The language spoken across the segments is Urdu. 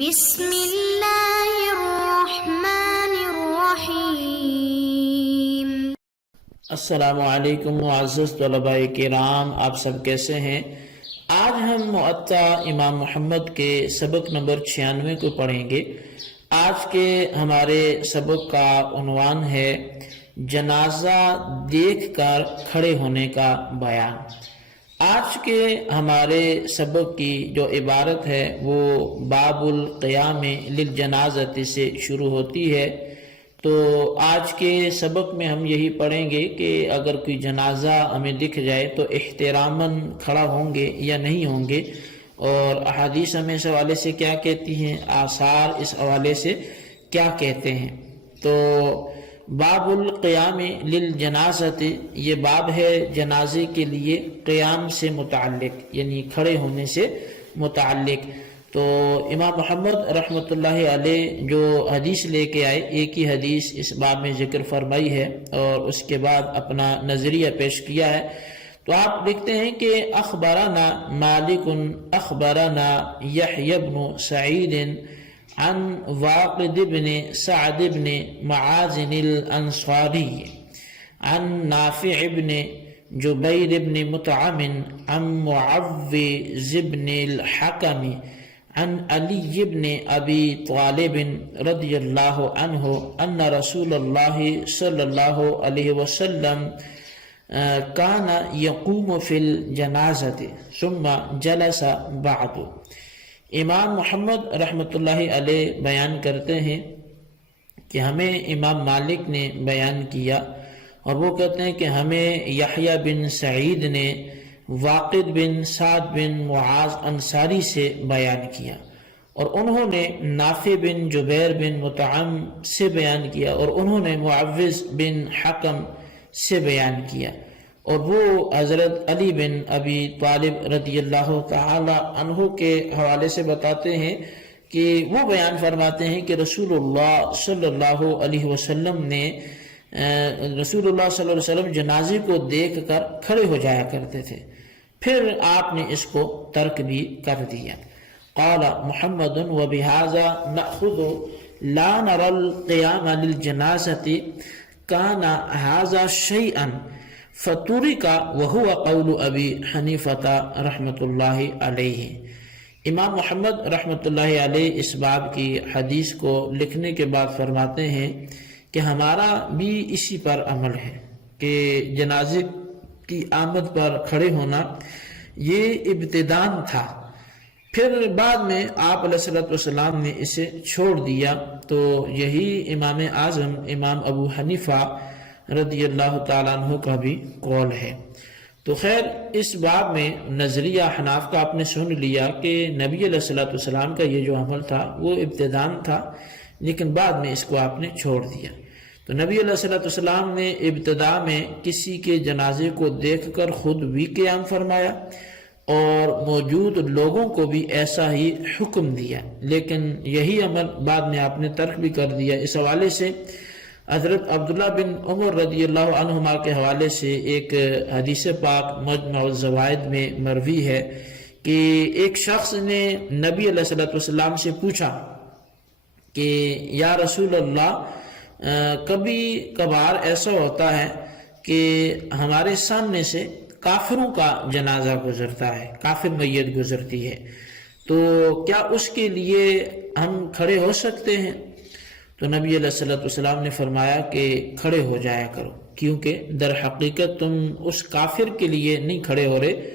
بسم اللہ الرحمن الرحیم۔ السلام علیکم معزز طلباء کرام، آپ سب کیسے ہیں؟ آج ہم معطا امام محمد کے سبق نمبر 96 کو پڑھیں گے۔ آج کے ہمارے سبق کا عنوان ہے جنازہ دیکھ کر کھڑے ہونے کا بیان۔ آج کے ہمارے سبق کی جو عبارت ہے وہ باب القیام للجنازۃ سے شروع ہوتی ہے۔ تو آج کے سبق میں ہم یہی پڑھیں گے کہ اگر کوئی جنازہ ہمیں دکھ جائے تو احتراماً کھڑا ہوں گے یا نہیں ہوں گے، اور احادیث ہمیں اس حوالے سے کیا کہتی ہیں، آثار اس حوالے سے کیا کہتے ہیں۔ تو باب القیام للجنازۃ، یہ باب ہے جنازے کے لیے قیام سے متعلق، یعنی کھڑے ہونے سے متعلق۔ تو امام محمد رحمۃ اللہ علیہ جو حدیث لے کے آئے، ایک ہی حدیث اس باب میں ذکر فرمائی ہے اور اس کے بعد اپنا نظریہ پیش کیا ہے۔ تو آپ لکھتے ہیں کہ اخبرنا مالک اخبرنا یحیی بن سعید عن واقد بن سعد بن معاذ الانصاری عن نافع بن جبیر بن مطعم عن معوذ بن الحکم عن علی بن ابی طالب رضی اللہ عنہ ان رسول اللہ صلی اللہ علیہ وسلم کان یقوم فی الجنازۃ ثم جلس بعد۔ امام محمد رحمۃ اللہ علیہ بیان کرتے ہیں کہ ہمیں امام مالک نے بیان کیا، اور وہ کہتے ہیں کہ ہمیں یحییٰ بن سعید نے واقد بن سعد بن معاذ انصاری سے بیان کیا، اور انہوں نے نافع بن جبیر بن مطعم سے بیان کیا، اور انہوں نے معوذ بن حکم سے بیان کیا، اور وہ حضرت علی بن ابی طالب رضی اللہ تعالی عنہ کے حوالے سے بتاتے ہیں کہ وہ بیان فرماتے ہیں کہ رسول اللہ صلی اللہ علیہ وسلم جنازے کو دیکھ کر کھڑے ہو جایا کرتے تھے، پھر آپ نے اس کو ترک بھی کر دیا۔ قال محمد وبهذا نأخذ لا نرى القيام للجنازة كان هذا شيئا فترك وهو قول ابی حنیفہ رحمۃ اللہ علیہ۔ امام محمد رحمۃ اللہ علیہ اس باب کی حدیث کو لکھنے کے بعد فرماتے ہیں کہ ہمارا بھی اسی پر عمل ہے کہ جنازے کی آمد پر کھڑے ہونا یہ ابتداءً تھا، پھر بعد میں آپ علیہ السلام نے اسے چھوڑ دیا۔ تو یہی امام اعظم امام ابو حنیفہ رضی اللہ تعالیٰ عنہ کا بھی قول ہے۔ تو خیر، اس باب میں نظریہ حناف کا آپ نے سن لیا کہ نبی علیہ السلام کا یہ جو عمل تھا وہ ابتداءً تھا، لیکن بعد میں اس کو آپ نے چھوڑ دیا۔ تو نبی علیہ السلام نے ابتداء میں کسی کے جنازے کو دیکھ کر خود بھی قیام فرمایا، اور موجود لوگوں کو بھی ایسا ہی حکم دیا، لیکن یہی عمل بعد میں آپ نے ترک بھی کر دیا۔ اس حوالے سے حضرت عبداللہ بن عمر رضی اللہ عنہما کے حوالے سے ایک حدیث پاک مجمع الزوائد میں مروی ہے کہ ایک شخص نے نبی علیہ السلام سے پوچھا کہ یا رسول اللہ، کبھی کبھار ایسا ہوتا ہے کہ ہمارے سامنے سے کافروں کا جنازہ گزرتا ہے، کافر میت گزرتی ہے، تو کیا اس کے لیے ہم کھڑے ہو سکتے ہیں؟ تو نبی علیہ السلام نے فرمایا کہ کھڑے ہو جایا کرو، کیونکہ در حقیقت تم اس کافر کے لیے نہیں کھڑے ہو رہے،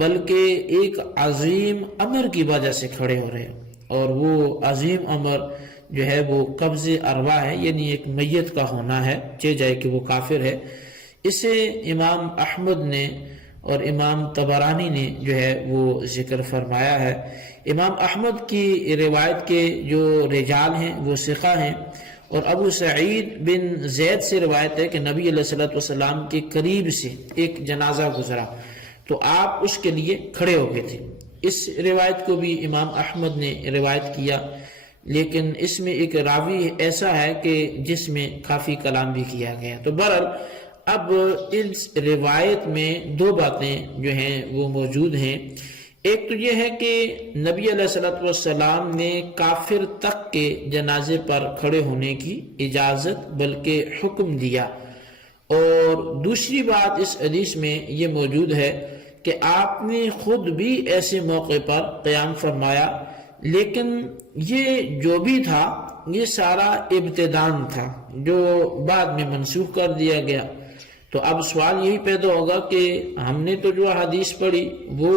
بلکہ ایک عظیم امر کی وجہ سے کھڑے ہو رہے، اور وہ عظیم امر جو ہے وہ قبض ارواح ہے، یعنی ایک میت کا ہونا ہے، چاہے جائے کہ وہ کافر ہے۔ اسے امام احمد نے اور امام طبرانی نے جو ہے وہ ذکر فرمایا ہے۔ امام احمد کی روایت کے جو رجال ہیں وہ ثقہ ہیں، اور ابو سعید بن زید سے روایت ہے کہ نبی علیہ السلام کے قریب سے ایک جنازہ گزرا تو آپ اس کے لیے کھڑے ہو گئے تھے۔ اس روایت کو بھی امام احمد نے روایت کیا، لیکن اس میں ایک راوی ایسا ہے کہ جس میں کافی کلام بھی کیا گیا۔ تو بہرحال اب اس روایت میں دو باتیں جو ہیں وہ موجود ہیں۔ ایک تو یہ ہے کہ نبی علیہ الصلوۃ والسلام نے کافر تک کے جنازے پر کھڑے ہونے کی اجازت بلکہ حکم دیا، اور دوسری بات اس حدیث میں یہ موجود ہے کہ آپ نے خود بھی ایسے موقع پر قیام فرمایا، لیکن یہ جو بھی تھا یہ سارا ابتدان تھا جو بعد میں منسوخ کر دیا گیا۔ تو اب سوال یہی پیدا ہوگا کہ ہم نے تو جو حدیث پڑھی وہ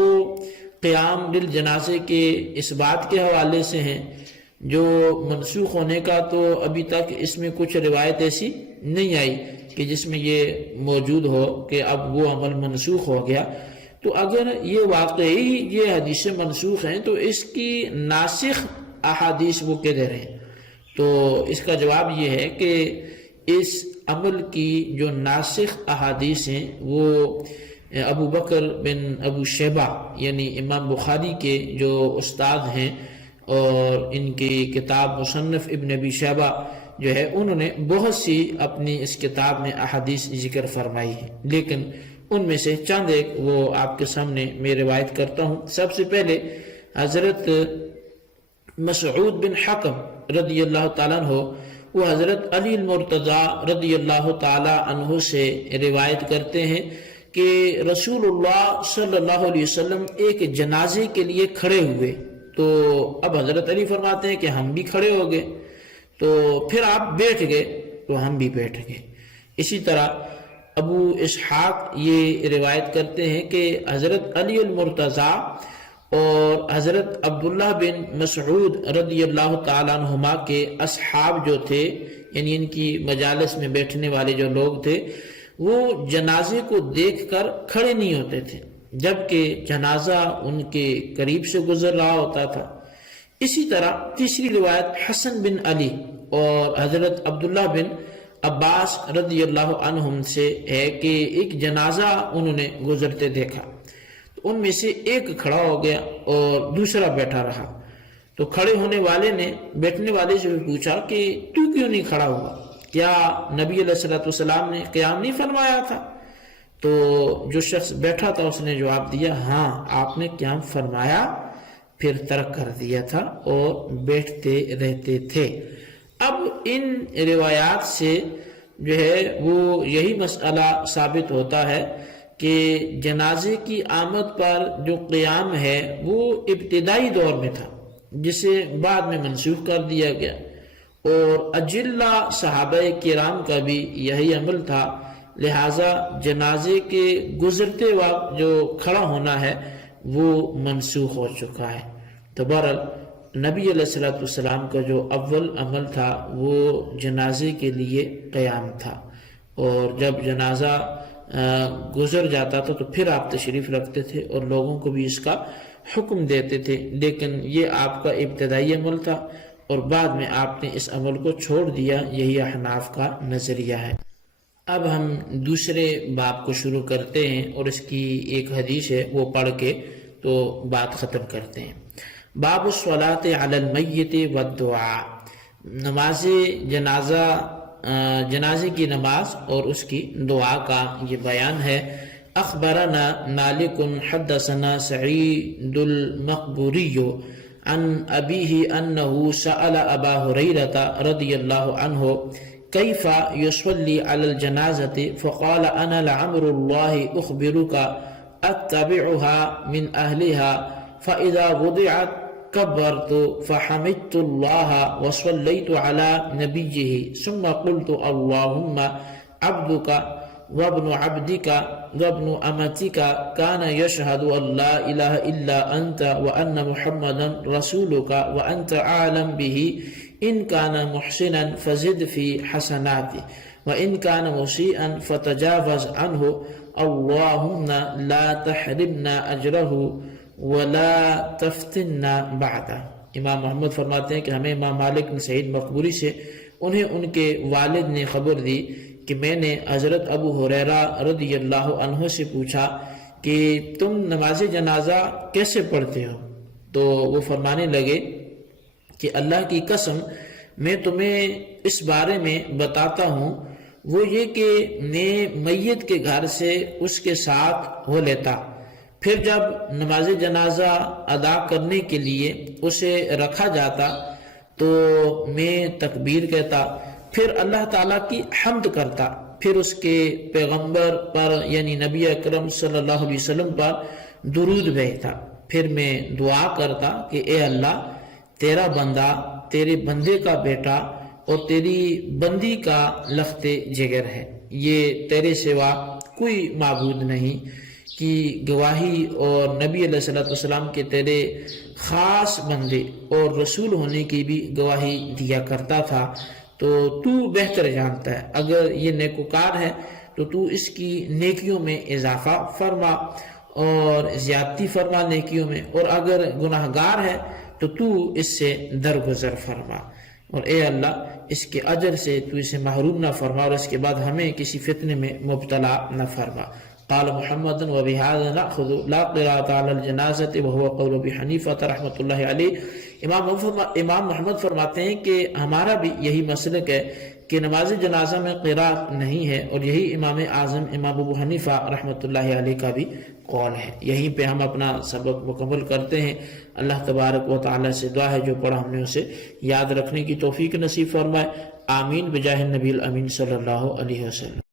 قیام بالجنازے کے اس بات کے حوالے سے ہیں، جو منسوخ ہونے کا تو ابھی تک اس میں کچھ روایت ایسی نہیں آئی کہ جس میں یہ موجود ہو کہ اب وہ عمل منسوخ ہو گیا۔ تو اگر یہ واقعی یہ حدیثیں منسوخ ہیں تو اس کی ناسخ احادیث وہ کدھر ہیں؟ تو اس کا جواب یہ ہے کہ اس عمل کی جو ناسخ احادیث ہیں وہ ابو بکر بن ابو شیبہ یعنی امام بخاری کے جو استاد ہیں، اور ان کی کتاب مصنف ابن ابی شیبہ جو ہے انہوں نے بہت سی اپنی اس کتاب میں احادیث ذکر فرمائی ہے، لیکن ان میں سے چند ایک وہ آپ کے سامنے میں روایت کرتا ہوں۔ سب سے پہلے حضرت مسعود بن حکم رضی اللہ تعالیٰ عنہ وہ حضرت علی المرتضی رضی اللہ تعالیٰ عنہ سے روایت کرتے ہیں کہ رسول اللہ صلی اللہ علیہ وسلم ایک جنازے کے لیے کھڑے ہوئے، تو اب حضرت علی فرماتے ہیں کہ ہم بھی کھڑے ہو گئے، تو پھر آپ بیٹھ گئے تو ہم بھی بیٹھ گئے۔ اسی طرح ابو اسحاق یہ روایت کرتے ہیں کہ حضرت علی المرتضی اور حضرت عبداللہ بن مسعود رضی اللہ تعالیٰ عنہما کے اصحاب جو تھے، یعنی ان کی مجالس میں بیٹھنے والے جو لوگ تھے، وہ جنازے کو دیکھ کر کھڑے نہیں ہوتے تھے جبکہ جنازہ ان کے قریب سے گزر رہا ہوتا تھا۔ اسی طرح تیسری روایت حسن بن علی اور حضرت عبداللہ بن عباس رضی اللہ عنہم سے ہے کہ ایک جنازہ انہوں نے گزرتے دیکھا، تو ان میں سے ایک کھڑا ہو گیا اور دوسرا بیٹھا رہا، تو کھڑے ہونے والے نے بیٹھنے والے سے بھی پوچھا کہ تو کیوں نہیں کھڑا ہوا؟ کیا نبی علیہ الصلوۃ والسلام نے قیام نہیں فرمایا تھا؟ تو جو شخص بیٹھا تھا اس نے جواب دیا، ہاں آپ نے قیام فرمایا، پھر ترک کر دیا تھا اور بیٹھتے رہتے تھے۔ اب ان روایات سے جو ہے وہ یہی مسئلہ ثابت ہوتا ہے کہ جنازے کی آمد پر جو قیام ہے وہ ابتدائی دور میں تھا، جسے بعد میں منسوخ کر دیا گیا، اور اجلہ صحابہ کرام کا بھی یہی عمل تھا، لہٰذا جنازے کے گزرتے وقت جو کھڑا ہونا ہے وہ منسوخ ہو چکا ہے۔ تو بہرحال نبی علیہ الصلوۃ والسلام کا جو اول عمل تھا وہ جنازے کے لیے قیام تھا، اور جب جنازہ گزر جاتا تھا تو پھر آپ تشریف رکھتے تھے اور لوگوں کو بھی اس کا حکم دیتے تھے، لیکن یہ آپ کا ابتدائی عمل تھا اور بعد میں آپ نے اس عمل کو چھوڑ دیا، یہی احناف کا نظریہ ہے۔ اب ہم دوسرے باب کو شروع کرتے ہیں اور اس کی ایک حدیث ہے وہ پڑھ کے تو بات ختم کرتے ہیں۔ باب الصلاۃ علی المیت والدعاء، نماز جنازے کی نماز اور اس کی دعا کا یہ بیان ہے۔ اخبرنا مالک حدثنا سعید المقبوری عن ابیہ انہ سأل ابا ہریرہ رضی اللہ عنہ كيف يصلي على الجنازة فقال أنا لعمر الله أخبرك أتبعها من أهلها فإذا وضعت كبرت فحمدت الله وصليت على نبيه ثم قلت اللهم عبدك وابن عبدك وابن أمتك كان يشهد أن لا إله إلا أنت وأن محمدا رسولك وأنت أعلم به إن كان محسنا فزد في حسناته وإن كان مسيئا فتجاوز عنه اللهم لا تحرمنا أجره ولا تفتنا بعده۔ امام محمد فرماتے ہیں کہ ہمیں امام مالک بن سعید مقبوری سے انہیں ان کے والد نے خبر دی کہ میں نے حضرت ابو ہریرہ رضی اللہ عنہ سے پوچھا کہ تم نماز جنازہ کیسے پڑھتے ہو؟ تو وہ فرمانے لگے کہ اللہ کی قسم میں تمہیں اس بارے میں بتاتا ہوں، وہ یہ کہ میں میت کے گھر سے اس کے ساتھ ہو لیتا، پھر جب نماز جنازہ ادا کرنے کے لیے اسے رکھا جاتا تو میں تکبیر کہتا، پھر اللہ تعالیٰ کی حمد کرتا، پھر اس کے پیغمبر پر یعنی نبی اکرم صلی اللہ علیہ وسلم پر درود بھیجتا، پھر میں دعا کرتا کہ اے اللہ، تیرا بندہ تیرے بندے کا بیٹا اور تیری بندی کا لخت جگر ہے، یہ تیرے سوا کوئی معبود نہیں کی گواہی اور نبی علیہ السلام کے تیرے خاص بندے اور رسول ہونے کی بھی گواہی دیا کرتا تھا، تو تو بہتر جانتا ہے، اگر یہ نیکوکار ہے تو تو اس کی نیکیوں میں اضافہ فرما اور زیادتی فرما نیکیوں میں، اور اگر گناہگار ہے تو تو اس سے درگزر فرما، اور اے اللہ اس کے اجر سے تو اسے محروم نہ فرما اور اس کے بعد ہمیں کسی فتنے میں مبتلا نہ فرما۔ قال محمد وبهذا نأخذ لا قراءة على الجنازة وهو قول ابی حنیفہ رحمۃ اللہ علیہ۔ امام محمد فرماتے ہیں کہ ہمارا بھی یہی مسلک ہے کہ نماز جنازہ میں قراءت نہیں ہے، اور یہی امام اعظم امام ابو حنیفہ رحمۃ اللہ علیہ کا بھی قول ہے۔ یہیں پہ ہم اپنا سبق مکمل کرتے ہیں۔ اللہ تبارک و تعالی سے دعا ہے جو پڑھا ہم نے اسے یاد رکھنے کی توفیق نصیب فرمائے، آمین بجاہ النبی الامین صلی اللہ علیہ وسلم۔